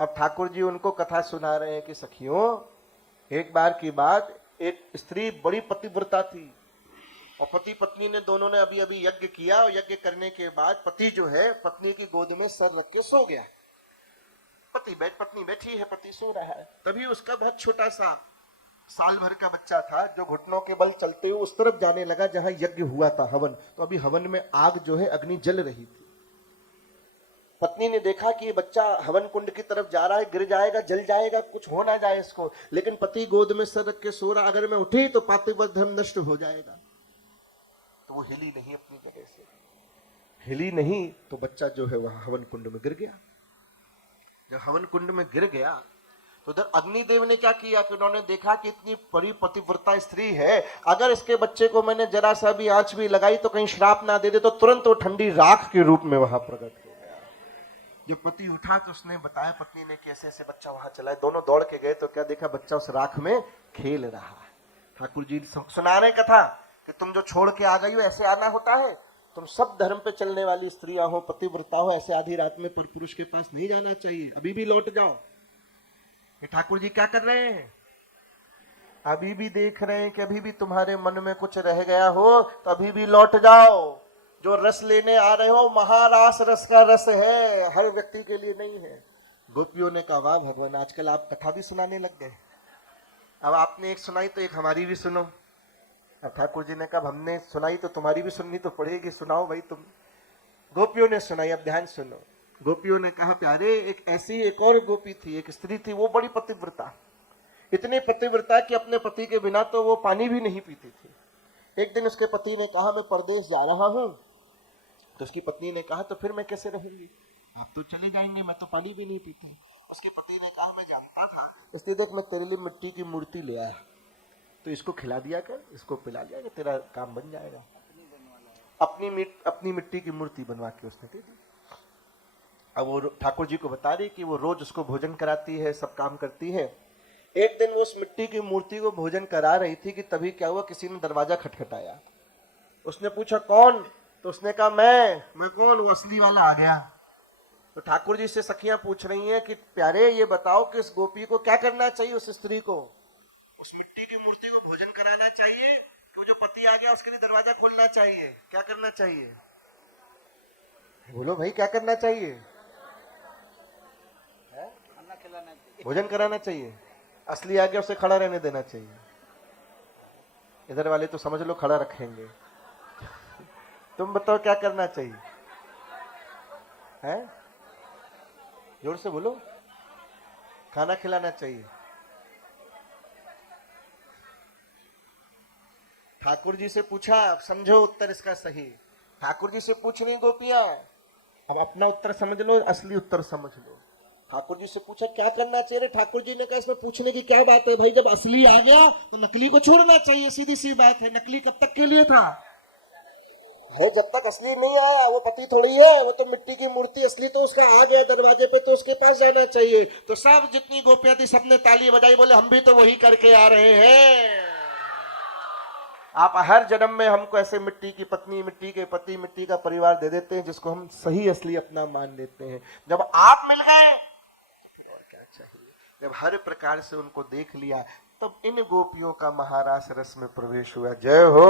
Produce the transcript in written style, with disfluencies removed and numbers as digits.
अब ठाकुर जी उनको कथा सुना रहे हैं कि सखियों, एक बार की बात, एक स्त्री बड़ी पतिव्रता थी और पति पत्नी ने दोनों ने अभी अभी यज्ञ किया और यज्ञ करने के बाद पति जो है पत्नी की गोद में सर रख के सो गया। पत्नी बैठी है, पति सो रहा है। तभी उसका बहुत छोटा सा साल भर का बच्चा था जो घुटनों के बल चलते हुए उस तरफ जाने लगा जहां यज्ञ हुआ था, हवन। तो अभी हवन में आग जो है, अग्नि जल रही थी। पत्नी ने देखा कि ये बच्चा हवन कुंड की तरफ जा रहा है, गिर जाएगा, जल जाएगा, कुछ हो ना जाए इसको। लेकिन पति गोद में सर रख के सो रहा, अगर मैं उठी तो पातिव्रत धर्म नष्ट हो जाएगा। तो वो हिली नहीं अपनी जगह से, हिली नहीं तो बच्चा जो है वह हवन कुंड में गिर गया। जब हवन कुंड में गिर गया तो उधर अग्निदेव ने क्या किया कि उन्होंने देखा कि इतनी बड़ी पतिव्रता स्त्री है, अगर इसके बच्चे को मैंने जरा सा भी आंच भी लगाई तो कहीं श्राप ना दे दे, तो तुरंत वो ठंडी राख के रूप में वहां प्रकट हो गया। जब पति उठा तो उसने बताया पत्नी ने कि ऐसे ऐसे बच्चा वहां चला है। दोनों दौड़ के गए तो क्या देखा, बच्चा उस राख में खेल रहा है। ठाकुर जी सुना रहे कथा कि तुम जो छोड़ के आ गई हो, ऐसे आना होता है, तुम सब धर्म पे चलने वाली स्त्रियां हो, पतिव्रता हो, ऐसे आधी रात में पर पुरुष के पास नहीं जाना चाहिए, अभी भी लौट जाओ। ये ठाकुर जी क्या कर रहे हैं, अभी भी देख रहे हैं कि अभी भी तुम्हारे मन में कुछ रह गया हो तो अभी भी लौट जाओ। जो रस लेने आ रहे हो, महारास रस का रस है, हर व्यक्ति के लिए नहीं है। गोपियों ने कहा वाह भगवान, आजकल आप कथा भी सुनाने लग गए। अब आपने एक सुनाई तो एक हमारी भी सुनो। अब ठाकुर जी ने कहा हमने सुनाई तो तुम्हारी भी सुननी तो पड़ेगी, सुनाओ भाई तुम। गोपियों ने सुनाई, अब ध्यान सुनो। गोपियों ने कहा प्यारे, एक ऐसी एक और गोपी थी, एक स्त्री थी, वो बड़ी पतिव्रता, इतनी पतिव्रता कि अपने पति के बिना तो वो पानी भी नहीं पीती थी। एक दिन उसके पति ने कहा मैं परदेश जा रहा हूं, तो उसकी पत्नी ने कहा तो फिर मैं कैसे रहूंगी, आप तो चले जाएंगे, मैं तो पानी भी नहीं पीती। उसके पति ने कहा मैं जानता था, इसलिए देख मैं तेरे लिए मिट्टी की मूर्ति ले आया, तो इसको खिला दिया कर, इसको पिला दिया कर, तेरा काम बन जाएगा। अपनी मिट्टी की मूर्ति बनवा के उसने दे दी। अब वो ठाकुर जी को बता रही कि वो रोज उसको भोजन कराती है, सब काम करती है। एक दिन वो उस मिट्टी की मूर्ति को भोजन करा रही थी कि तभी क्या हुआ, किसी ने दरवाजा खटखटाया। उसने पूछा कौन, तो उसने कहा मैं कौन, वो असली वाला आ गया। तो ठाकुर जी से सखियां पूछ रही हैं कि प्यारे ये बताओ कि इस गोपी को क्या करना चाहिए, उस स्त्री को उस मिट्टी की मूर्ति को भोजन कराना चाहिए कि जो पति आ गया उसके लिए दरवाजा खोलना चाहिए, क्या करना चाहिए, बोलो भाई क्या करना चाहिए, भोजन कराना चाहिए, असली आ गया उसे खड़ा रहने देना चाहिए। इधर वाले तो समझ लो खड़ा रखेंगे। तुम बताओ क्या करना चाहिए, है जोर से बोलो, खाना खिलाना चाहिए। ठाकुर जी से पूछा, समझो उत्तर इसका सही। ठाकुर जी से पूछ रही गोपियां, अब अपना उत्तर समझ लो, असली उत्तर समझ लो। ठाकुर जी से पूछा क्या करना चाहिए, ठाकुर जी ने कहा इसमें पूछने की क्या बात है भाई, जब असली आ गया तो नकली को छोड़ना चाहिए, सीधी सी बात है। नकली कब तक के लिए था, है जब तक असली नहीं आया, वो पति थोड़ी है, वो तो मिट्टी की मूर्ति, असली तो उसका आ गया दरवाजे पे तो उसके पास जाना चाहिए। तो सब जितनी गोपियां थी सबने ताली बजाई, बोले हम भी तो वही करके आ रहे हैं। आप हर जन्म में हमको ऐसे मिट्टी की पत्नी, मिट्टी के पति, मिट्टी का परिवार दे देते हैं जिसको हम सही असली अपना मान लेते हैं। जब आप मिल गए तो क्या चाहिए, जब हर प्रकार से उनको देख लिया तब इन गोपियों का महारास रस में प्रवेश हुआ। जय हो।